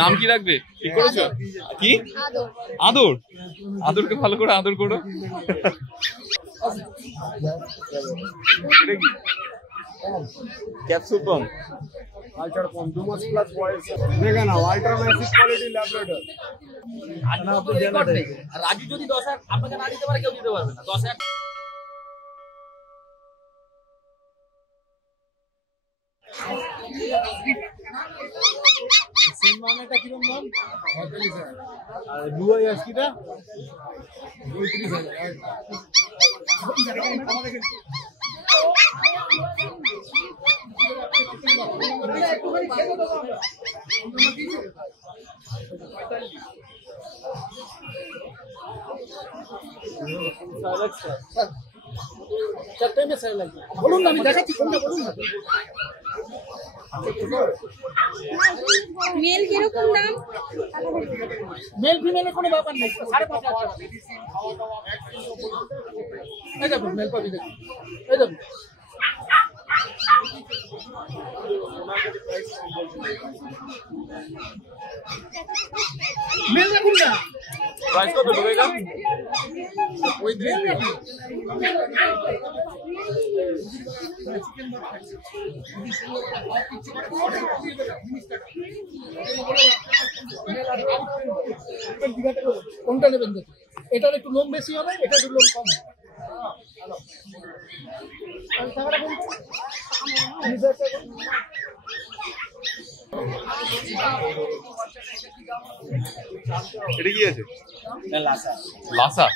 নাম কি রাখবে ঠিক করেছো? কি আদর? আদরকে ভালো করে আদর করো। এটা কি ক্যাপসুল পাম্প? আল্ট্রা পাম্প 2 মাস প্লাস বয়স দেখে না ultra massive quality Labrador. Raju যদি 10,000 আপনাকে না দিতে পারে কেউ দিতে পারবে না। 10,000 সেম মানেটা কিরকম দাম? 45,000। আর দুই আজকিটা 35,000। চারটে में सही लगेगा। বলুন না আমি দেখাচ্ছি কোনটা বলুন না। মেল কিরকম দাম? মেল ফিমেলের কোনো ব্যাপার নেই 5,500 এই দেখুন মেল পাবি দেখুন এই দেখুন মেল দেখুন না প্রাইস কত ঢুকেগা? 35 কোনটা নেবেন দেখুন এটার একটু লোম বেশি হবে এটা একটু লোম কম হবে এটা কি আছে? লাসা। লাসা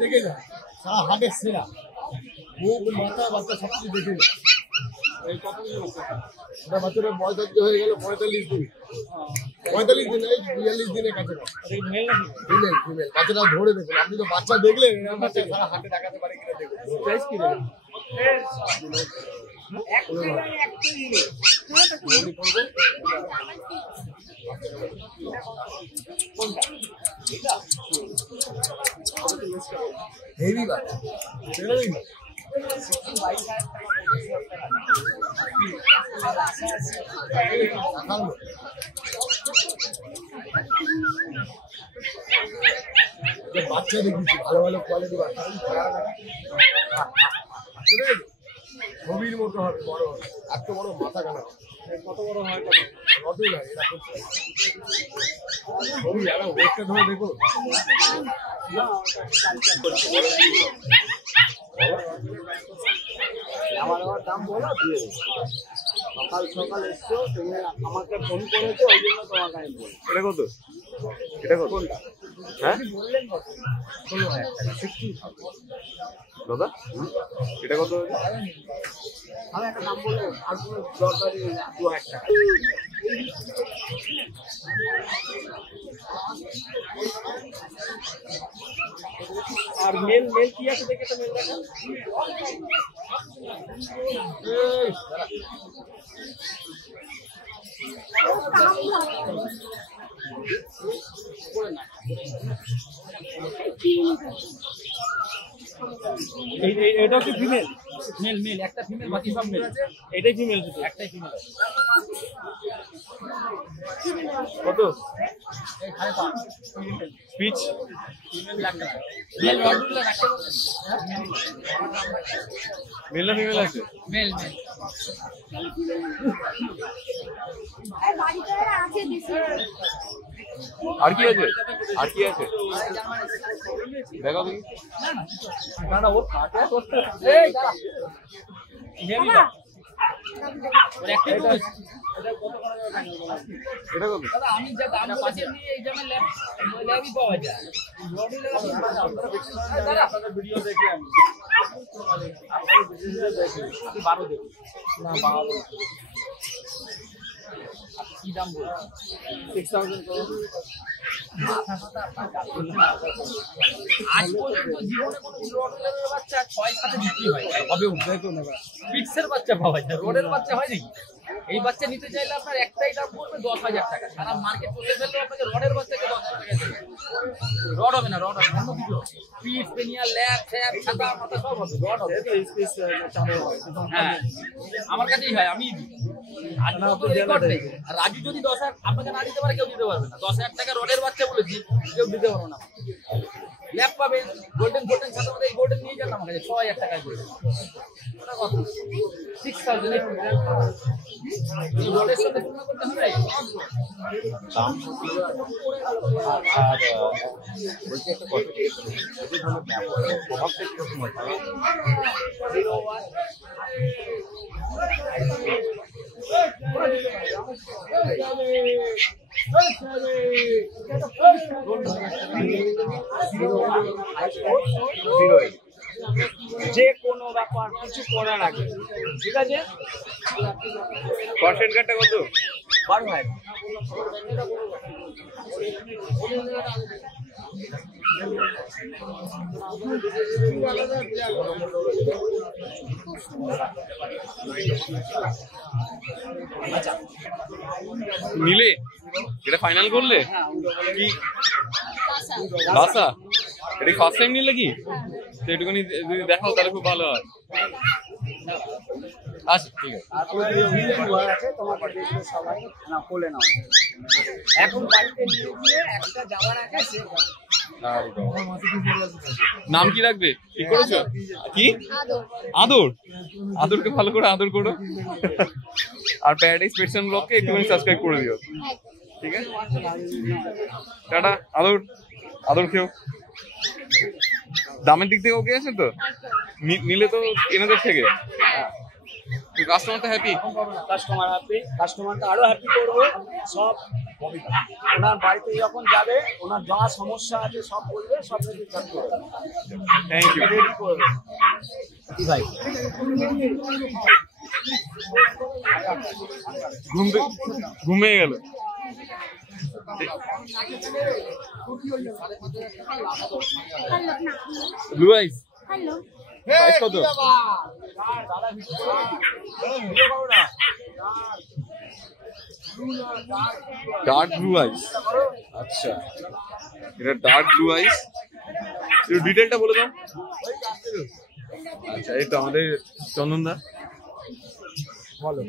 দেখে যা সারা হাটের সেরা মুখ মাথা বাচ্চা সব কিছু দেখে যা ওটা বাচ্চাটা বয়স হয়ে গেল 45 দিন 45 দিন এই 42 দিনের কাছে ফিমেল ফিমেল বাচ্চাটা ধরে দেখুন আপনি তো বাচ্চা দেখলেন বাচ্চা সারা হাটে দেখাতে পারে কিনা দেখুন প্রাইস কি দেবেন হেভি বাচ্চা বাচ্চা দেখেছি ভালো ভালো কোয়ালিটি বাচ্চা ছবির মতো হবে বড় এত বড় মাথা কানা কত বড় হয় কত লাগে এরকম ছবি এরা ওয়েটটা ধরে দেখো আমার দাম বলো দিয়ে সকাল সকাল এসছো তুমি আমাকে ফোন করেছো ওই জন্য তোমাকে আমি বলি এটা কত? এটা কত? হ্যাঁ বললেন কত 16,000 টাকা 60 দাদা এটা কত? আমি একটা দাম বলবো আর কোনো দরকারি 2,000 টাকা আর মেল মেল কি আছে দেখে তো মেল দেখা এটা কি ফিমেল? মেল মেল একটা ফিমেল বাকি সব মেল। এটাই ফিমেল শুধু একটাই ফিমেল। কত? পিচ ফিমেল লাগবে মেল রডুলা রাখতে পারবেন? মেল না ফিমেল আছে? মেল মেল এই বাড়িতে আছে দিছি। আর কি আছে? আর কি আছে দেখো দেখি। না ওর কাটে করতে এই দাঁড়া হেভি না ওর একটা এটা কত করা যাবে এটা কত? দাদা আমি যা দাম বলেছি এই জামে ল্যাবই পাওয়া যায় বডি লেভেল দাদা আপনাদের ভিডিও দেখি আমি আপনাদের ভিডিও দেখি আপনি 12 দেখুন না 12 কি দাম বলছেন 6000 আজ পর্যন্ত জীবনে কোনো রোড লেভেলের বাচ্চা 6-7 বিক্রি হয় কবে উঠবে তো না পিক্সের বাচ্চা পাওয়া যায় রোডের বাচ্চা হয় নাকি এই বাচ্চা নিতে চাইলে আপনার একটাই দাম পড়বে 10,000 টাকা। সারা মার্কেট করতে ফেললে আপনাকে রডের বাচ্চাকে 10,000 টাকা দেবে। রড হবে না, রড হবে অন্য কিছু। পিস পেনিয়া ল্যাব ফ্যাব ছাতা মাথা সব হবে, রড হবে। হ্যাঁ আমার কাছেই হয়, আমি দিই। আর রেকর্ড নেই। আর রাজু যদি 10,000 আপনাকে না দিতে পারে কেউ দিতে পারবে না। 10,000 টাকা রডের বাচ্চা বলেছি, কেউ দিতে পারবে না। ল্যাব পাবেন, গোল্ডেন ছাতা আমাদের গোল্ডেন নিয়ে যান আমার কাছে 6,000 টাকায় করে। ওটা কত? 6,000 রডের সাথে তুলনা করতে হবে। দাম আর বলছি একটা কথা, যদি ধরো প্রভাবটা কিরকম হয়? 01 যে কোনো ব্যাপার কিছু করার আগে, ঠিক আছে? পার্সেন্ট কার্ডটা কত? 12,000 নিলে এটা ফাইনাল করলে কি বাসা? এটা ফার্স্ট টাইম নিলে কি? তো একটুখানি যদি দেখাও তাহলে খুব ভালো হয়। আচ্ছা ঠিক আছে। তোমাকে দেখবে সবাই না কোলে নাও। এখন বাড়িতে নিয়ে গিয়ে একটা যাওয়ার আগে সে নাম কি রাখবে ঠিক করেছো? কি আদর? আদরকে ভালো করে আদর করো। আর প্যারাডাইস পেটস এন্ড ব্লগকে একটুখানি সাবস্ক্রাইব করে দিও, ঠিক আছে? টাটা। আদর আদর খেও। দামের দিক থেকে ওকে আছে তো? নিলে তো এনাদের থেকে কাস্টমার তো হ্যাপি। কাস্টমার হ্যাপি, কাস্টমারটা আরো হ্যাপি করবো। সব ওনার বাড়িতে যখন যাবে, ওনার যা সমস্যা আছে সব বলবে, সব কিছু ঠিক করবে। Thank you. রেডি করবে কি ভাই? ঘুমিয়ে গেল। ব্লু আইস প্রাইস কত? ডার্ক ব্লু আইস। আচ্ছা এটা ডার্ক ব্লু আইস। একটু ডিটেলটা বলে দাও। আচ্ছা এই তো আমাদের চন্দনদা, বলো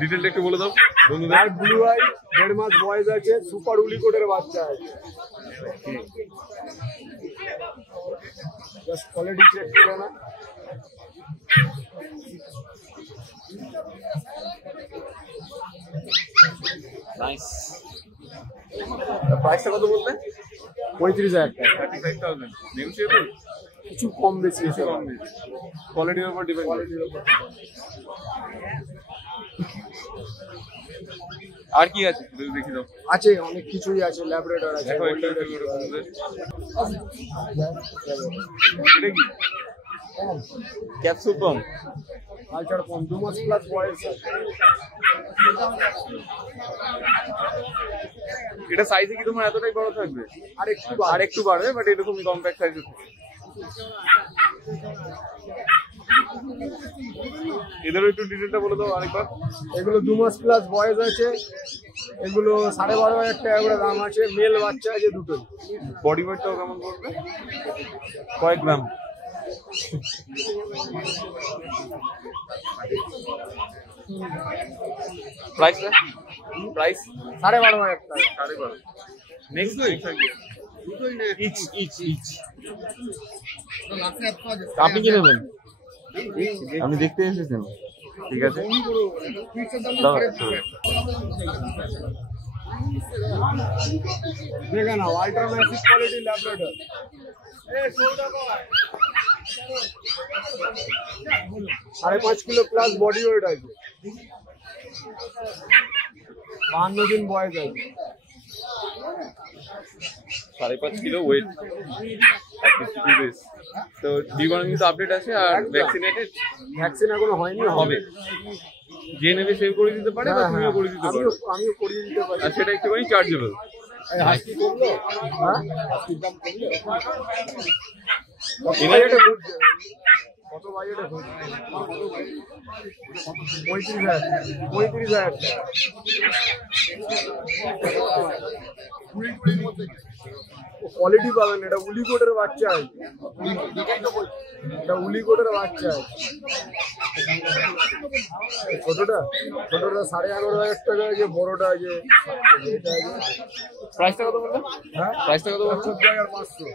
ডিটেলটা একটু বলে দাও বন্ধুদের। ডার্ক ব্লু আই 1.5 মাস বয়স আছে, সুপার উলিকোটের বাচ্চা আছে। জাস্ট কোয়ালিটি চেক করে না। নাইস। প্রাইসটা কত বললে? 35,000 টাকা। 35,000 নেগোশিয়েবল? কিছু কম বেশি কিছু কম বেশি, কোয়ালিটির উপর ডিপেন্ড। কোয়ালিটির উপর। আর কি আছে দেখি দাও। আছে অনেক কিছুই আছে, ল্যাবরেটর আছে। দেখো একটু একটু করে বন্ধুদের। এটা কি ক্যাপসুল পাম্প? কালচার কম, 2 মাস প্লাস বয়স আছে। এটা সাইজে কি তোমার এতটাই বড় থাকবে? আর একটু বাড়বে, বাট এরকমই কম্প্যাক্ট সাইজ। এদেরও একটু ডিটেলটা বলে দাও আরেকবার। এগুলো 2 মাস প্লাস বয়স আছে। এগুলো 12,500 টাকা করে দাম আছে। মেল বাচ্চা আছে দুটোই। বডি ওয়েটটাও কেমন পড়বে? কয়েক গ্রাম? প্রাইসটা? প্রাইস 12,500 টাকা। 12.5। নেক্সট ইচ আপনি কি নেবেন? আপনি দেখতে এসেছেন? ঠিক আছে দেখে নাও, ultra massive quality laboratory. 5.5 kilo plus body weight আছে। 52 দিন বয়স আছে। 5.5 কিলো ওয়েট। তো ডিগনিং তো আপডেট আছে আর ভ্যাকসিনেটেড? ভ্যাকসিন এখনো হয়নি, হবে। যে নেবে সেভ করে দিতে পারে বা তুমিও করে দিতে পারো। আমিও করিয়ে দিতে পারি। আর সেটা একটুখানি চার্জেবল। হাসকি করলো? হ্যাঁ হাসকির দাম কমলো? এনাদের কত বাজেট এখন? 35,000 35,000 কোয়ালিটি পাবেন। এটা উলিকোটের বাচ্চা আছে, এটা উলিকোটের বাচ্চা আছে। ছোটটা 11,500 টাকা আছে, বড়টা আছে এটা আছে। প্রাইসটা কত বললেন? হ্যাঁ প্রাইসটা কত বললেন? 14,500।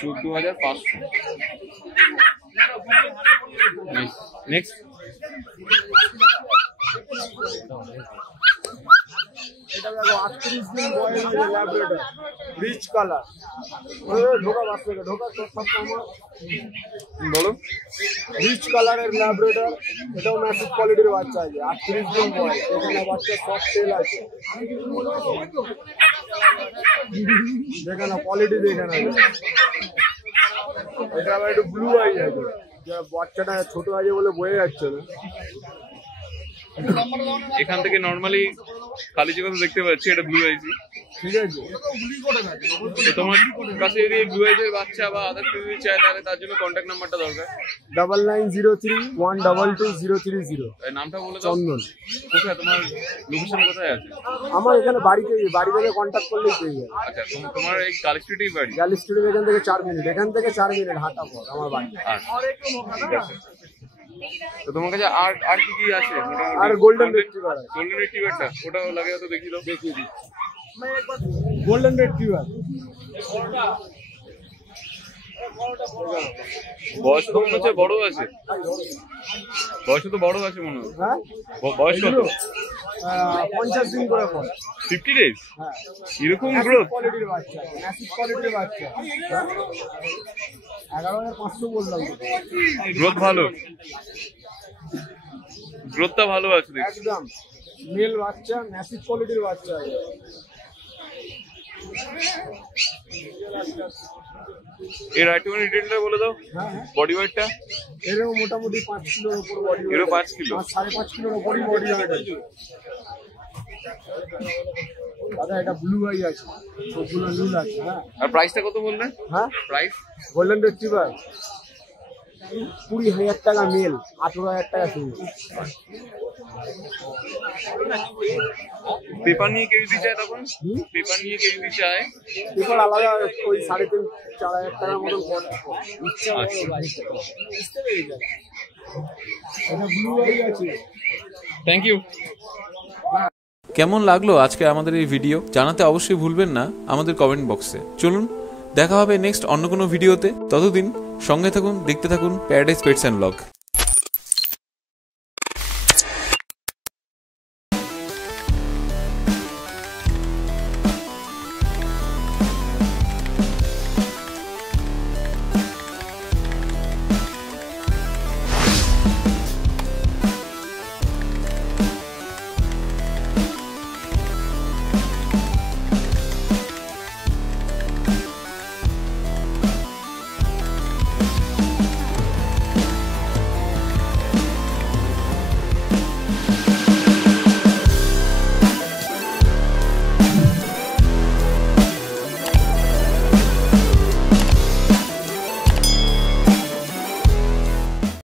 14,500। নেক্সট এটা দেখো 38 দিন বয়স আছে, ল্যাব্রেটর, রিচ কালার। ঢোকা বাচ্চা ঢোকা তো সব আমার বলো। রিচ কালারের ল্যাব্রেটর, এটাও ম্যাসিভ কোয়ালিটির বাচ্চা আছে, 38 দিন বয়স। এখানে বাচ্চা সব তেল আছে, দেখে না কোয়ালিটি, দেখে না। এটা আবার একটু ব্লু আই আছে, যে বাচ্চাটা ছোট আছে বলে বয়ে যাচ্ছে না। এখান থেকে নর্মালি খালি চোখে তো দেখতে পাচ্ছি এটা ব্লু আইজি, ঠিক আছে। তো তোমার কাছে যদি ব্লু আইজের বাচ্চা বা আদার্স যদি চায় তাহলে তার জন্য কন্ট্যাক্ট নাম্বারটা দরকার। 9903122030। এই নামটা বলে দাও। চন্দন। কোথায় তোমার লোকেশন কোথায় আছে? আমার এখানে বাড়িতে কন্ট্যাক্ট করলেই পেয়ে যাবে। আচ্ছা তোমার এই কালী স্ট্রিটেই বাড়ি? গ্যালি স্টুডিও এখান থেকে 4 মিনিট, এখান থেকে 4 মিনিট হাঁটা পর আমার বাড়ি। আচ্ছা ঠিক আছে। তো তোমার কাছে আর কি কি আছে মোটামুটি? আর গোল্ডেন রেট্রিভার আছে। গোল্ডেন রিট্রিভারটা ওটাও লাগে তো দেখি দাও। দেখিয়ে দিই। গোল্ডেন রেট্রিভার বয়স তো মনে হচ্ছে বড় আছে, বয়স তো বড় আছে মনে হয়। হ্যাঁ বয়স কত? 50 দিন করে পর। 50 ডেজ? হ্যাঁ এরকম গ্রোথ? কোয়ালিটির বাচ্চা, ম্যাসিভ কোয়ালিটির বাচ্চা। 11,500 বললাম। গ্রোথ ভালো, গ্রোথটা ভালো আছে দেখছি। একদম মেল বাচ্চা, ম্যাসিভ কোয়ালিটির বাচ্চা আছে। এর একটুখানি ডিটেলটা বলে দাও। হ্যাঁ হ্যাঁ, বডি ওয়েটটা? এরও মোটামুটি 5 কিলোর উপর বডি ওয়েট। এরও 5 কিলো? 5.5 কিলোর উপরই বডি ওয়েট আছে। দাদা এটা ব্লু আই আছে, সবগুলো নীল আছে। হ্যাঁ আর প্রাইসটা কত বললেন? হ্যাঁ, প্রাইস? গোল্ডেন রেট্রিভার 20,000 টাকা মেল, 18,000 টাকা ফিমেল। পেপার নিয়ে কেউ দিতে চায় তখন? পেপার নিয়ে কেউ দিতে চায়? পেপার আলাদা ওই 3,500-4,000 টাকার মতন পড়ে। ইচ্ছা আচ্ছা। এটা ব্লু আই আছে। Thank you. কেমন লাগলো আজকে আমাদের এই ভিডিও জানাতে অবশ্যই ভুলবেন না আমাদের কমেন্ট বক্সে। চলুন দেখা হবে নেক্সট অন্য কোনো ভিডিওতে, ততদিন সঙ্গে থাকুন, দেখতে থাকুন প্যারাডাইস পেটস অ্যান্ড ব্লগ।